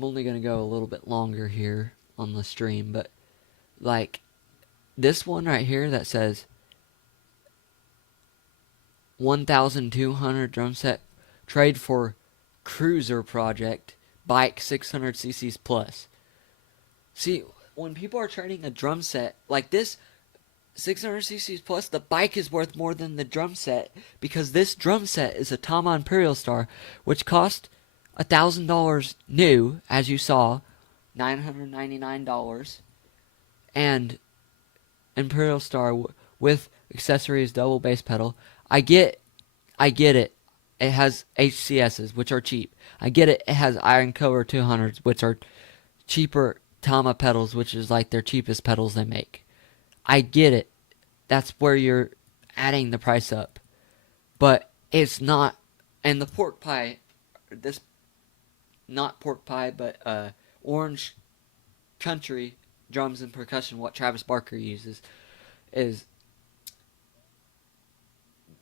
only gonna go a little bit longer here on the stream, but like this one right here that says 1,200 drum set trade for cruiser project bike 600 cc's plus. See, when people are trading a drum set like this 600 cc's plus, the bike is worth more than the drum set because this drum set is a Tama Imperial Star, which cost $1,000 new, as you saw, $999, and Imperial Star with accessories, double bass pedal. I get it. It has HCSs, which are cheap. I get it. It has Iron Cobra 200s, which are cheaper Tama pedals, which is like their cheapest pedals they make. I get it. That's where you're adding the price up. But it's not. And the pork pie, this, not pork pie, but orange country drums and percussion, what Travis Barker uses, is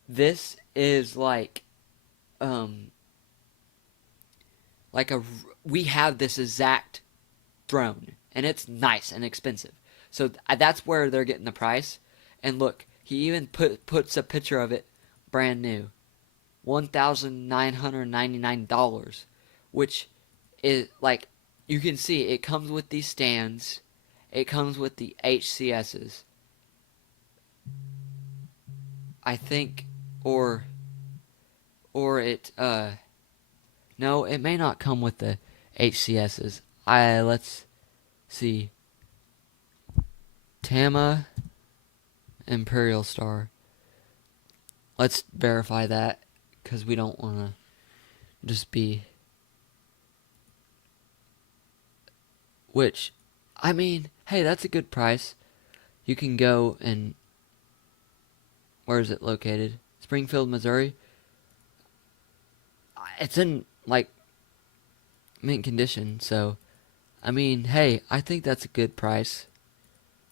this is like we have this exact throne, and it's nice and expensive. So that's where they're getting the price. And look, he even puts a picture of it, brand new, $1,999, which is like, you can see it comes with these stands, it comes with the HCSs, I think, or it no, it may not come with the HCSs. Let's see. Tama Imperial Star. Let's verify that, because we don't want to just be... Which, I mean, hey, that's a good price. You can go and... Where is it located? Springfield, Missouri. It's in, like, mint condition, so... I mean, hey, I think that's a good price.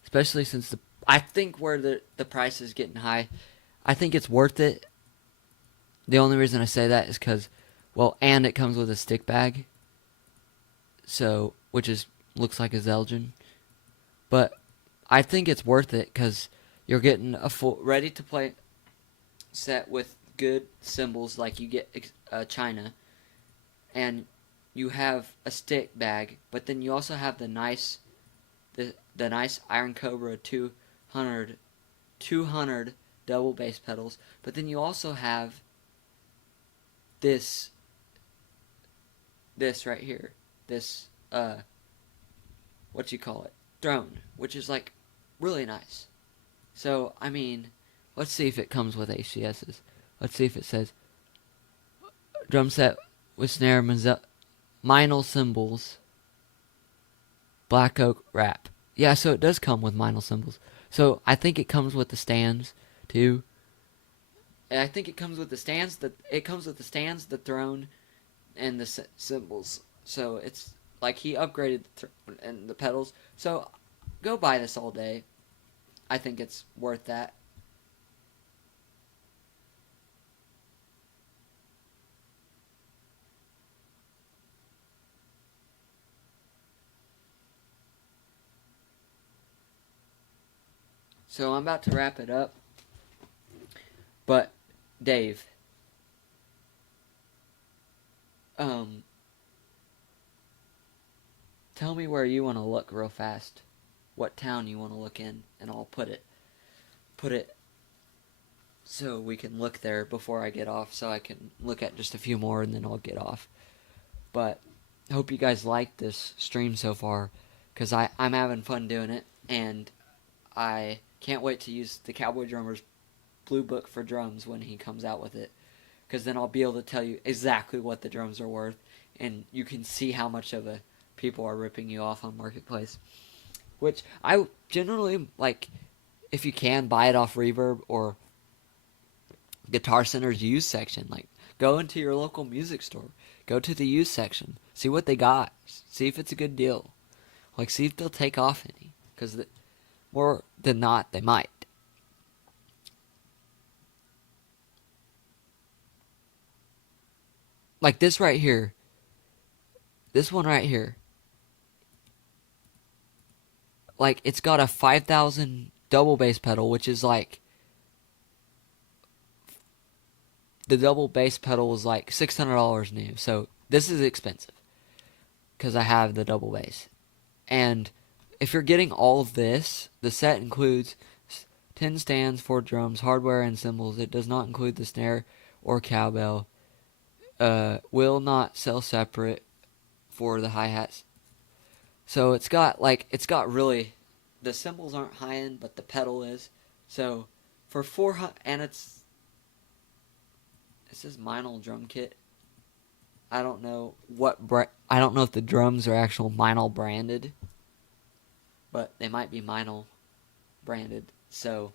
Especially since I think where the price is getting high, I think it's worth it. The only reason I say that is because, well, and it comes with a stick bag. So, which looks like a Zelgin. But I think it's worth it because you're getting a full, ready to play set with good cymbals like you get China. And you have a stick bag, but then you also have the nice Iron Cobra 200 double bass pedals, but then you also have this right here, this what you call it, drone, which is like really nice. So I mean, let's see if it comes with HCSs. Let's see if it says drum set with snare, Meinl cymbals, black oak wrap. Yeah, so it does come with Meinl cymbals. So I think it comes with the stands too. And I think it comes with the stands. The throne, and the cymbals. So it's like he upgraded and the pedals. So go buy this all day. I think it's worth that. So I'm about to wrap it up. But Dave, tell me where you want to look real fast. What town you want to look in, and I'll put it so we can look there before I get off, so I can look at just a few more and then I'll get off. But I hope you guys liked this stream so far, because I'm having fun doing it, and I can't wait to use the Cowboy Drummer's Blue Book for drums when he comes out with it, because then I'll be able to tell you exactly what the drums are worth, and you can see how much of a people are ripping you off on Marketplace. Which I generally, like, if you can, buy it off Reverb or Guitar Center's used section. Like, go into your local music store, go to the used section, see what they got, see if it's a good deal. Like, see if they'll take off any, because more than not, they might. Like this right here. This one right here. Like, it's got a 5,000 double bass pedal, which is like the double bass pedal was like $600 new. So this is expensive because I have the double bass. And if you're getting all of this, the set includes 10 stands, 4 drums, hardware, and cymbals. It does not include the snare or cowbell. Will not sell separate for the hi-hats. So it's got really, the cymbals aren't high end, but the pedal is. So for 400, and it says Meinl drum kit. I don't know I don't know if the drums are actual Meinl branded, but they might be Meinl branded. So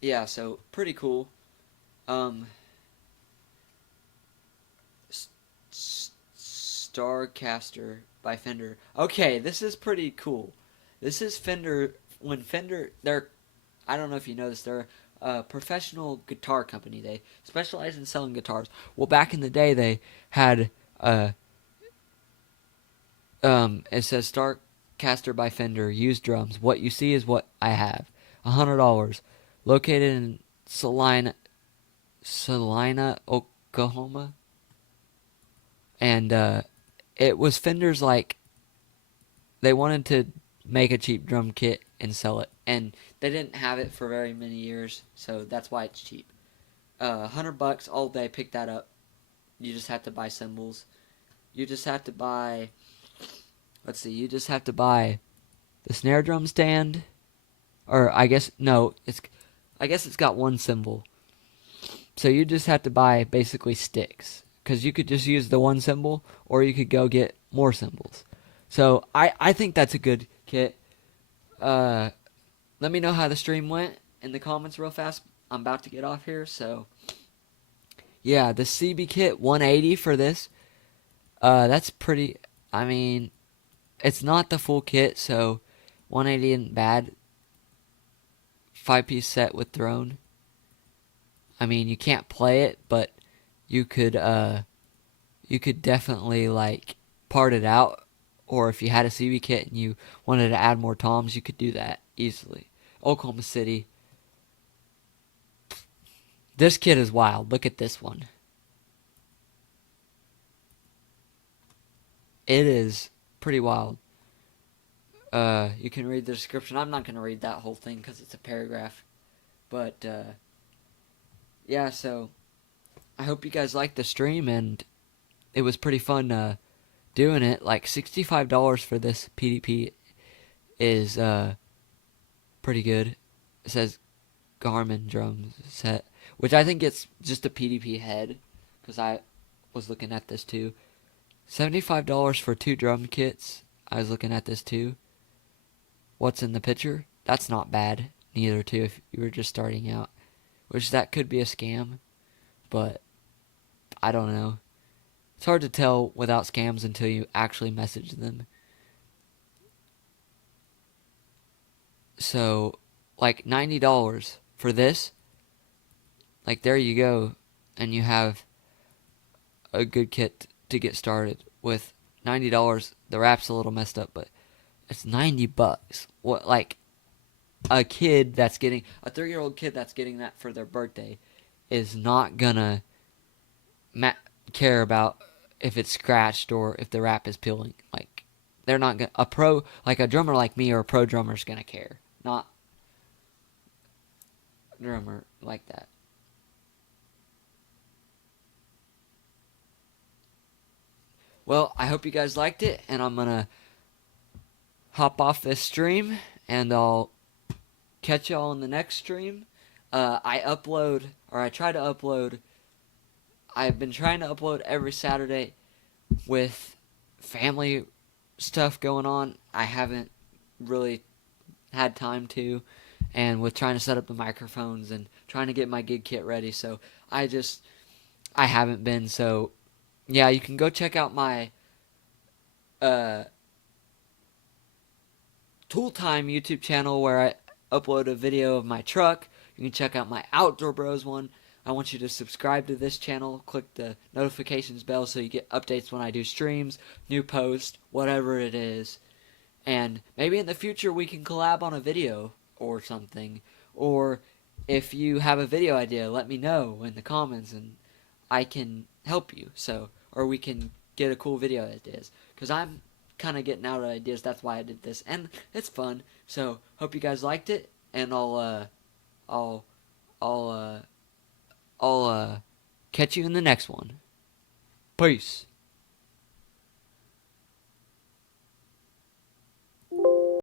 yeah, so pretty cool. Starcaster by Fender. Okay, this is pretty cool. This is Fender. When Fender, I don't know if you know this, they're a professional guitar company. They specialize in selling guitars. Well, back in the day, they had it says Starcaster by Fender, used drums. What you see is what I have. $100. Located in Salina, Oklahoma. And it was Fender's, like, they wanted to make a cheap drum kit and sell it. And they didn't have it for very many years, so that's why it's cheap. $100 all day, pick that up. You just have to buy cymbals. You just have to buy, you just have to buy the snare drum stand. Or I guess it's got one cymbal. So you just have to buy basically sticks. Because you could just use the one cymbal, or you could go get more cymbals. So I think that's a good kit. Let me know how the stream went in the comments real fast. I'm about to get off here, so yeah, the CB kit 180 for this. That's pretty. I mean, it's not the full kit, so 180 isn't bad. 5-piece set with drone. I mean, you can't play it, but you could definitely, like, part it out. Or if you had a CB kit and you wanted to add more toms, you could do that easily. Oklahoma City. This kit is wild. Look at this one. It is pretty wild. You can read the description. I'm not going to read that whole thing because it's a paragraph. But, yeah, so I hope you guys liked the stream, and it was pretty fun doing it. Like, $65 for this PDP is pretty good. It says Garmin drums set, which I think it's just a PDP head, because I was looking at this too. $75 for 2 drum kits. I was looking at this too. What's in the picture? That's not bad neither too if you were just starting out, which that could be a scam, but I don't know. It's hard to tell without scams until you actually message them. So, like, $90 for this, like, there you go, and you have a good kit to get started with. $90. The wrap's a little messed up, but it's $90. What, like, a 3-year-old kid that's getting that for their birthday is not gonna care about if it's scratched or if the wrap is peeling. Like, they're not gonna, a drummer like me or a pro drummer's gonna care, not a drummer like that. Well, I hope you guys liked it, and I'm gonna hop off this stream, and I'll catch y'all in the next stream. I try to upload. I've been trying to upload every Saturday. With family stuff going on, I haven't really had time to, and with trying to set up the microphones and trying to get my gig kit ready, so I haven't been. So yeah, you can go check out my Tool Time YouTube channel where I upload a video of my truck. You can check out my Outdoor Bros one. I want you to subscribe to this channel. Click the notifications bell so you get updates when I do streams, new posts, whatever it is. And maybe in the future we can collab on a video or something. Or if you have a video idea, let me know in the comments and I can help you. So, or we can get a cool video ideas. Because I'm kind of getting out of ideas. That's why I did this. And it's fun. So, hope you guys liked it. And I'll, I'll, I'll catch you in the next one. Peace.